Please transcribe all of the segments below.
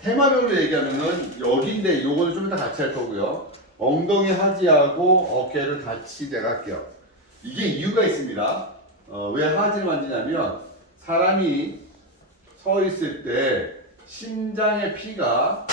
테마별로 얘기하면은 여기인데 요거는 좀 이따 같이 할 거고요. 엉덩이 하지하고 어깨를 같이 내가 할게요. 이게 이유가 있습니다. 왜 하지를 만지냐면 사람이 서 있을 때 심장의 피가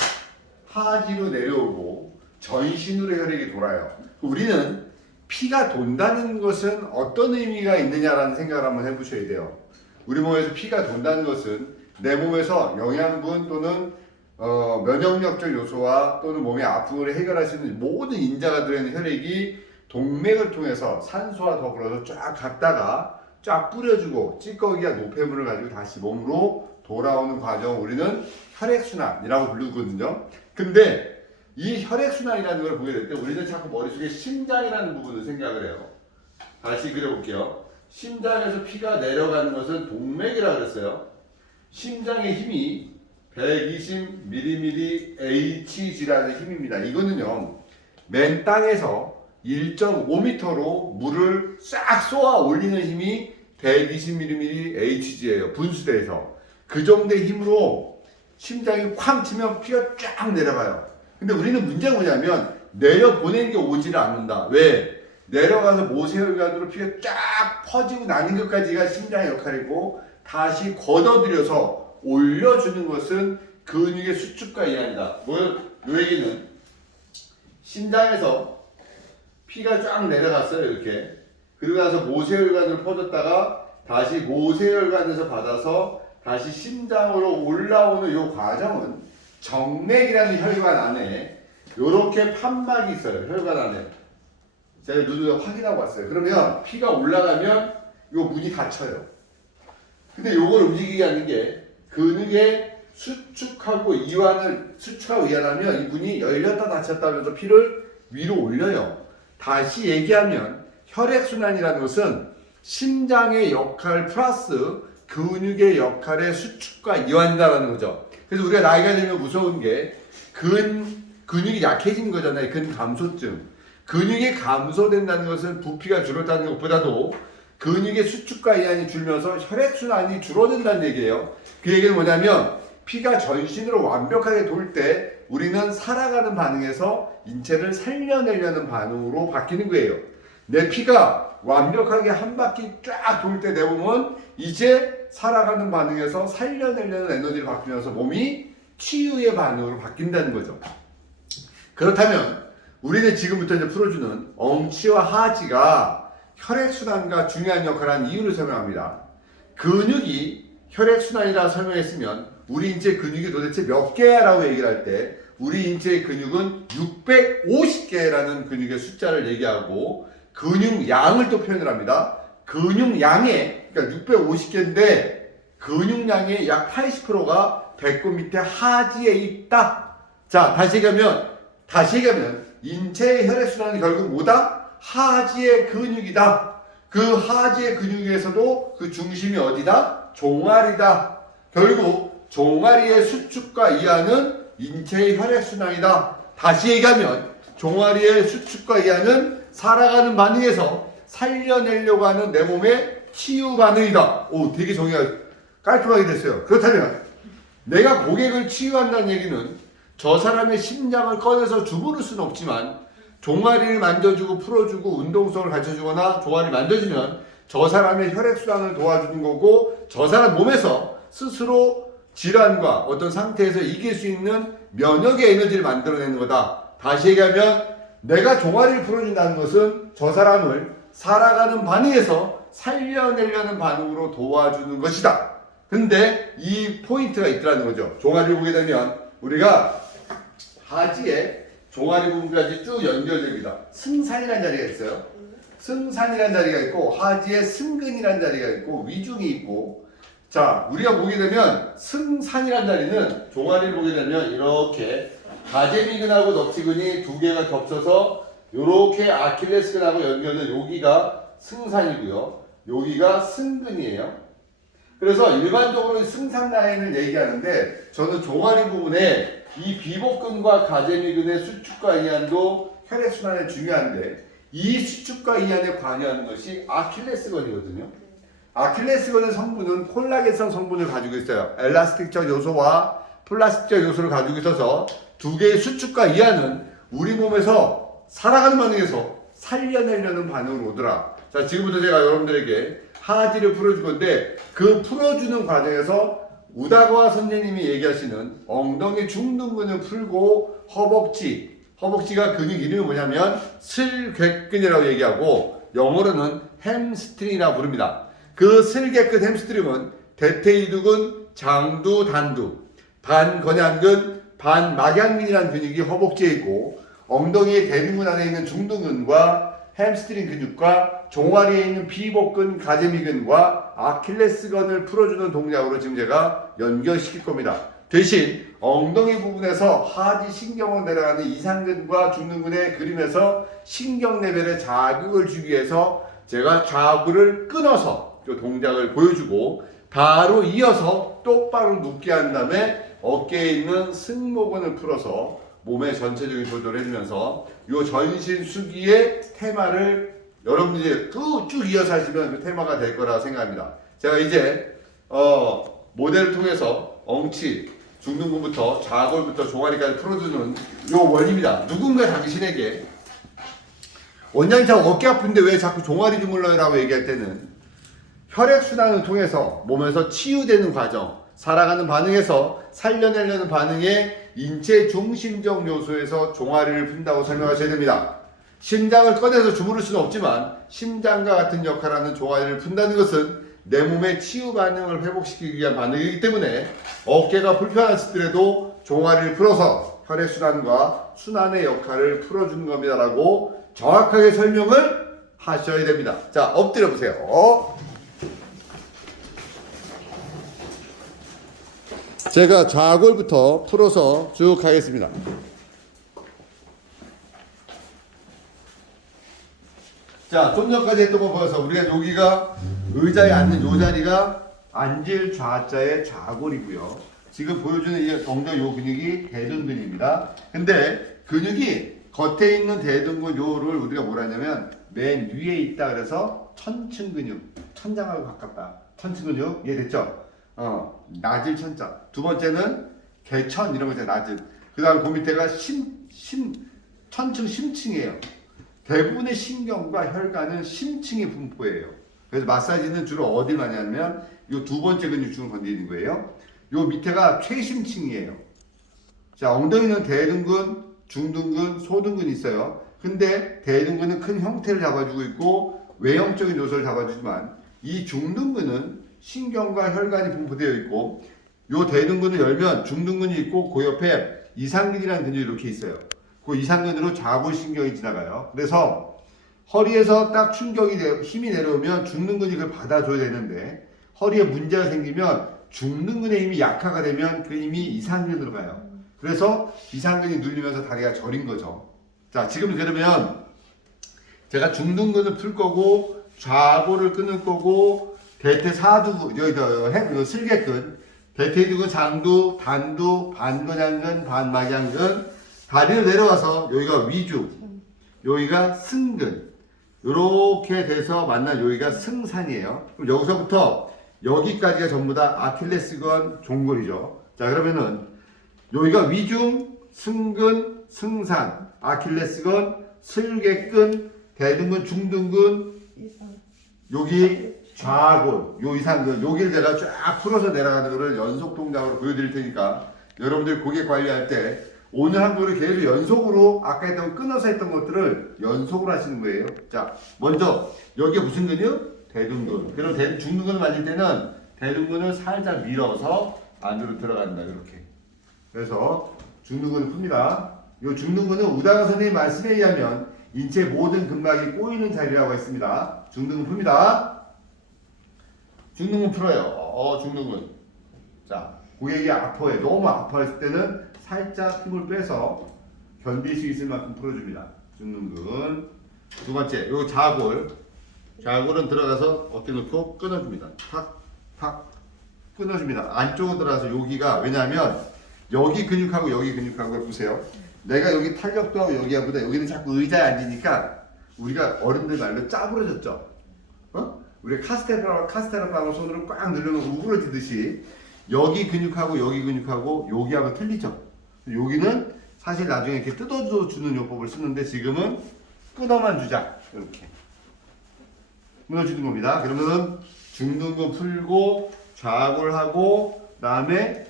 하지로 내려오고 전신으로 혈액이 돌아요. 우리는 피가 돈다는 것은 어떤 의미가 있느냐라는 생각을 한번 해보셔야 돼요. 우리 몸에서 피가 돈다는 것은 내 몸에서 영양분 또는 면역력적 요소와 또는 몸의 아픔을 해결할 수 있는 모든 인자가 들어있는 혈액이 동맥을 통해서 산소와 더불어서 쫙 갔다가 쫙 뿌려주고 찌꺼기와 노폐물을 가지고 다시 몸으로 돌아오는 과정을 우리는 혈액순환이라고 부르거든요. 근데 이 혈액순환이라는 걸 보게 될 때 우리는 자꾸 머릿속에 심장이라는 부분을 생각을 해요. 다시 그려볼게요. 심장에서 피가 내려가는 것은 동맥이라고 그랬어요. 심장의 힘이 120 mmHg라는 힘입니다. 이거는요, 맨 땅에서 1.5m로 물을 싹 쏘아 올리는 힘이 120 mmHg예요. 분수대에서. 그 정도의 힘으로 심장이 쾅 치면 피가 쫙 내려가요. 근데 우리는 문제가 뭐냐면 내려보내는 게 오지를 않는다. 왜? 내려가서 모세혈관으로 피가 쫙 퍼지고 나는 것까지가 심장의 역할이고 다시 걷어들여서 올려주는 것은 근육의 수축과 이완이다. 요 얘기는 심장에서 피가 쫙 내려갔어요. 이렇게. 그리고 나서 모세혈관으로 퍼졌다가 다시 모세혈관에서 받아서 다시 심장으로 올라오는 이 과정은 정맥이라는 혈관 안에 이렇게 판막이 있어요. 혈관 안에. 제가 눈으로 확인하고 왔어요. 그러면 피가 올라가면 이 문이 닫혀요. 근데 이걸 움직이게 하는 게 근육의 수축하고 이완하면 이 문이 열렸다 닫혔다 하면서 피를 위로 올려요. 다시 얘기하면 혈액순환이라는 것은 심장의 역할 플러스 근육의 역할의 수축과 이완이다라는 거죠. 그래서 우리가 나이가 들면 무서운 게 근육이 약해지는 거잖아요. 근감소증. 근육이 감소된다는 것은 부피가 줄었다는 것보다도 근육의 수축과 이완이 줄면서 혈액순환이 줄어든다는 얘기예요. 그 얘기는 뭐냐면 피가 전신으로 완벽하게 돌 때 우리는 살아가는 반응에서 인체를 살려내려는 반응으로 바뀌는 거예요. 내 피가 완벽하게 한 바퀴 쫙 돌 때 내 몸은 이제 살아가는 반응에서 살려내려는 에너지를 바뀌면서 몸이 치유의 반응으로 바뀐다는 거죠. 그렇다면 우리는 지금부터 이제 풀어주는 엉치와 하지가 혈액순환과 중요한 역할을 하는 이유를 설명합니다. 근육이 혈액순환이라고 설명했으면 우리 인체 근육이 도대체 몇 개야라고 얘기를 할 때 우리 인체의 근육은 650개라는 근육의 숫자를 얘기하고 근육량을 또 표현을 합니다. 근육량의 그러니까 650개인데 근육량의 약 80%가 배꼽 밑에 하지에 있다. 자, 다시 얘기하면 인체의 혈액순환이 결국 뭐다? 하지의 근육이다. 그 하지의 근육에서도 그 중심이 어디다? 종아리다. 결국 종아리의 수축과 이완은 인체의 혈액순환이다. 다시 얘기하면 종아리의 수축과 이완은 살아가는 반응에서 살려내려고 하는 내 몸의 치유 반응이다. 오, 되게 정의가 깔끔하게 됐어요. 그렇다면 내가 고객을 치유한다는 얘기는 저 사람의 심장을 꺼내서 주무를 수는 없지만 종아리를 만져주고 풀어주고 운동성을 가르쳐주거나 종아리를 만져주면 저 사람의 혈액순환을 도와주는 거고 저 사람 몸에서 스스로 질환과 어떤 상태에서 이길 수 있는 면역의 에너지를 만들어내는 거다. 다시 얘기하면 내가 종아리를 풀어준다는 것은 저 사람을 살아가는 반응에서 살려내려는 반응으로 도와주는 것이다. 근데 이 포인트가 있더라는 거죠. 종아리를 보게 되면 우리가 하지에 종아리 부분까지 쭉 연결됩니다. 승산이라는 자리가 있어요. 승산이라는 자리가 있고 하지에 승근이라는 자리가 있고 위중이 있고 자, 우리가 보게 되면 승산이라는 자리는 종아리를 보게 되면 이렇게 가제미근하고 넙지근이 두 개가 겹쳐서 이렇게 아킬레스근하고 연결된 여기가 승산이고요. 여기가 승근이에요. 그래서 일반적으로 승산 라인을 얘기하는데 저는 종아리 부분에 이 비복근과 가제미근의 수축과 이완도 혈액순환에 중요한데 이 수축과 이완에 관여하는 것이 아킬레스건이거든요. 아킬레스건의 성분은 콜라겐성 성분을 가지고 있어요. 엘라스틱적 요소와 플라스틱적 요소를 가지고 있어서 두 개의 수축과 이하는 우리 몸에서 살아가는 반응에서 살려내려는 반응으로 오더라. 자, 지금부터 제가 여러분들에게 하지를 풀어줄 건데 그 풀어주는 과정에서 우다과 선생님이 얘기하시는 엉덩이 중둔근을 풀고 허벅지가 근육 이름이 뭐냐면 슬궤근이라고 얘기하고 영어로는 햄스트링이라고 부릅니다. 그 슬궤근 햄스트링은 대퇴이두근, 장두, 단두, 반건양근, 반막양근이라는 근육이 허벅지에 있고 엉덩이의 대둔근 안에 있는 중둔근과 햄스트링 근육과 종아리에 있는 비복근, 가재미근과 아킬레스건을 풀어주는 동작으로 지금 제가 연결시킬 겁니다. 대신 엉덩이 부분에서 하지 신경으로 내려가는 이상근과 중둔근의 그림에서 신경 레벨에 자극을 주기 위해서 제가 좌구를 끊어서 그 동작을 보여주고 바로 이어서 똑바로 눕게 한 다음에 어깨에 있는 승모근을 풀어서 몸의 전체적인 조절을 해주면서 이 전신 수기의 테마를 여러분들이 쭉 이어서 하시면 그 테마가 될 거라 생각합니다. 제가 이제 모델을 통해서 엉치, 중둔근부터 좌골부터 종아리까지 풀어주는 요 원입니다. 누군가 당신에게 원장님 저 어깨 아픈데 왜 자꾸 종아리 주물러요? 라고 얘기할 때는 혈액순환을 통해서 몸에서 치유되는 과정, 살아가는 반응에서 살려내려는 반응에 인체 중심적 요소에서 종아리를 푼다고 설명하셔야 됩니다. 심장을 꺼내서 주무를 수는 없지만 심장과 같은 역할을 하는 종아리를 푼다는 것은 내 몸의 치유 반응을 회복시키기 위한 반응이기 때문에 어깨가 불편하시더라도 종아리를 풀어서 혈액순환과 순환의 역할을 풀어주는 겁니다 라고 정확하게 설명을 하셔야 됩니다. 자, 엎드려 보세요. 제가 좌골부터 풀어서 쭉 하겠습니다. 자, 좀 전까지 했던 거 보여서 우리가 여기가 의자에 앉는 요 자리가 앉을 좌자의 좌골이고요. 지금 보여주는 이 엉덩이 요 근육이 대둔근입니다. 근데 근육이 겉에 있는 대둔근 요를 우리가 뭐라 하냐면 맨 위에 있다 그래서 천층 근육, 천장하고 가깝다. 천층 근육 이해됐죠? 낮을 천자. 두 번째는 개천 이런 거 있잖아요. 낮은. 그 다음 그 밑에가 천층 심층이에요. 대부분의 신경과 혈관은 심층에 분포해요. 그래서 마사지는 주로 어디 많이 하냐면 이 두 번째 근육층을 건드리는 거예요. 요 밑에가 최심층이에요. 자, 엉덩이는 대둔근, 중둔근, 소둔근이 있어요. 근데 대둔근은 큰 형태를 잡아주고 있고 외형적인 요소를 잡아주지만 이 중둔근은 신경과 혈관이 분포되어 있고 요 대둔근을 열면 중둔근이 있고 그 옆에 이상근이라는 근육이 이렇게 있어요. 그 이상근으로 좌골신경이 지나가요. 그래서 허리에서 딱 충격이 힘이 내려오면 중둔근이 그걸 받아줘야 되는데 허리에 문제가 생기면 중둔근의 힘이 약화가 되면 그 힘이 이상근으로 가요. 그래서 이상근이 눌리면서 다리가 저린 거죠. 자, 지금 그러면 제가 중둔근을 풀 거고 좌골을 끊을 거고 대퇴사두, 여기 슬개근, 대퇴이두근, 장두, 단두, 반건양근, 반막양근, 다리를 내려와서 여기가 위주, 여기가 승근, 이렇게 돼서 만난 여기가 승산이에요. 그럼 여기서부터 여기까지가 전부 다 아킬레스건 종골이죠. 자, 그러면은 여기가 위중, 승근, 승산, 아킬레스건, 슬개근, 대둔근, 중둔근, 여기 좌골, 요 이상근, 여기를 제가 쫙 풀어서 내려가는 거를 연속 동작으로 보여드릴 테니까 여러분들 고개 관리할 때 오늘 한 거를 계속 연속으로 아까 했던 끊어서 했던 것들을 연속으로 하시는 거예요. 자, 먼저 여기가 무슨 근육? 대둔근. 그리고 중둔근을 만질 때는 대둔근을 살짝 밀어서 안으로 들어간다. 이렇게. 그래서 중둔근을 풉니다. 이 중둔근은 우다가 선생님 말씀에 의하면 인체 모든 근막이 꼬이는 자리라고 했습니다. 중둔근 풉니다. 중둔근 풀어요. 중둔근. 자, 고객이 아파요. 너무 아파했을 때는 살짝 힘을 빼서 견딜 수 있을 만큼 풀어줍니다. 중둔근. 두 번째, 요 좌골. 좌골은 들어가서 어깨 놓고 끊어줍니다. 탁 끊어줍니다. 안쪽으로 들어가서 여기가 왜냐하면 여기 근육하고 여기 근육하고 보세요. 내가 여기 탄력도 하고 여기하고보다 여기는 자꾸 의자에 앉으니까 우리가 어른들 말로 짜부러졌죠. 우리가 카스테라빵을 손으로 꽉 누르면 우그러지듯이 여기 근육하고 여기 근육하고 여기하고 틀리죠. 여기는 사실 나중에 이렇게 뜯어줘 주는 요법을 쓰는데 지금은 끊어만 주자. 이렇게 끊어주는 겁니다. 그러면은 중둔근 풀고 좌골하고 그다음에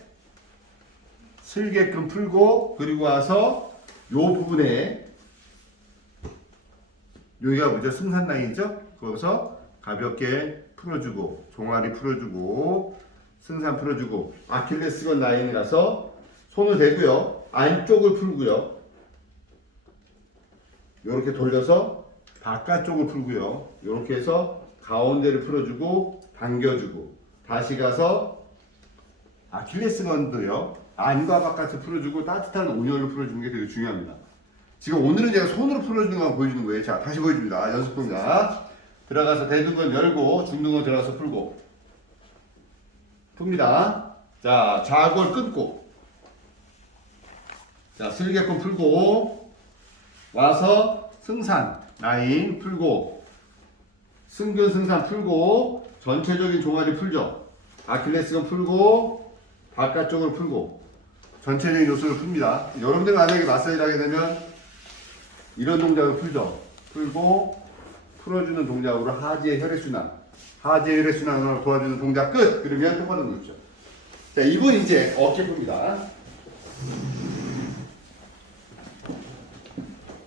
슬게끔 풀고 그리고 와서 요 부분에 여기가 뭐죠? 승산 라인이죠? 거기서 가볍게 풀어주고 종아리 풀어주고 승산 풀어주고 아킬레스건 라인에 가서 손을 대고요. 안쪽을 풀고요. 이렇게 돌려서 바깥쪽을 풀고요. 이렇게 해서 가운데를 풀어주고 당겨주고 다시 가서 아킬레스건도요. 안과 바깥을 풀어주고 따뜻한 온열을 풀어주는 게 되게 중요합니다. 지금 오늘은 제가 손으로 풀어주는 거 보여주는 거예요. 자, 다시 보여줍니다. 연습 동작. 들어가서 대둔근 열고 중둔근 들어가서 풀고 풉니다. 자, 좌골 끊고 자, 슬개근 풀고 와서 승산 라인 풀고 승근 승산 풀고 전체적인 종아리 풀죠. 아킬레스건 풀고 바깥쪽을 풀고 전체적인 요소를 풉니다. 여러분들 만약에 마사지를 하게 되면 이런 동작을 풀죠. 풀고 풀어주는 동작으로 하지의 혈액순환 하지의 혈액순환을 도와주는 동작 끝! 그러면 똑바로 놓죠. 자, 이분 이제 어깨 풉니다.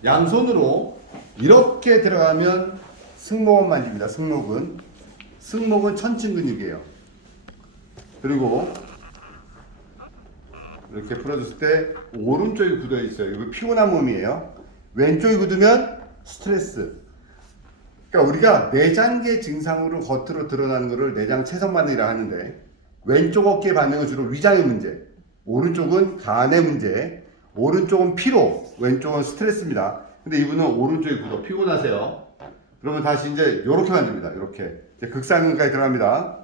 양손으로 이렇게 들어가면 승모근 만집니다. 승모근 천층 근육이에요. 그리고 이렇게 풀어줬을 때 오른쪽이 굳어 있어요. 이거 피곤한 몸이에요. 왼쪽이 굳으면 스트레스. 그러니까 우리가 내장계 증상으로 겉으로 드러나는 것을 내장 채선 반응이라 하는데 왼쪽 어깨 반응은 주로 위장의 문제, 오른쪽은 간의 문제, 오른쪽은 피로, 왼쪽은 스트레스입니다. 근데 이분은 오른쪽이 굳어 피곤하세요. 그러면 다시 이제 이렇게 만듭니다. 이렇게 이제 극상근까지 들어갑니다.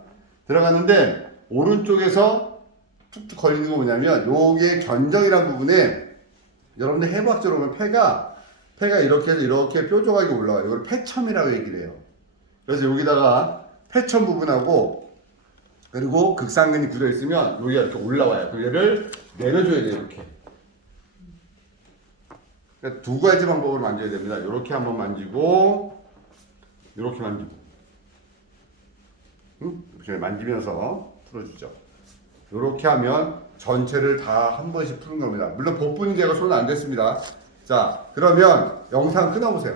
들어갔는데 오른쪽에서 툭툭 걸리는 거 뭐냐면 요게 견정이라는 부분에 여러분들 해부학적으로 보면 폐가 이렇게 해서 이렇게 뾰족하게 올라와요. 이걸 폐첨이라고 얘기를 해요. 그래서 여기다가 폐첨 부분하고 그리고 극상근이 굳어 있으면 여기가 이렇게 올라와요. 그럼 얘를 내려줘야 돼요. 이렇게. 그러니까 두 가지 방법으로 만져야 됩니다. 이렇게 한번 만지고 이렇게 만지고 이렇게 만지면서 풀어주죠. 이렇게 하면 전체를 다 한 번씩 푸는 겁니다. 물론 복부는 제가 손은 안 댔습니다. 자, 그러면 영상 끊어보세요.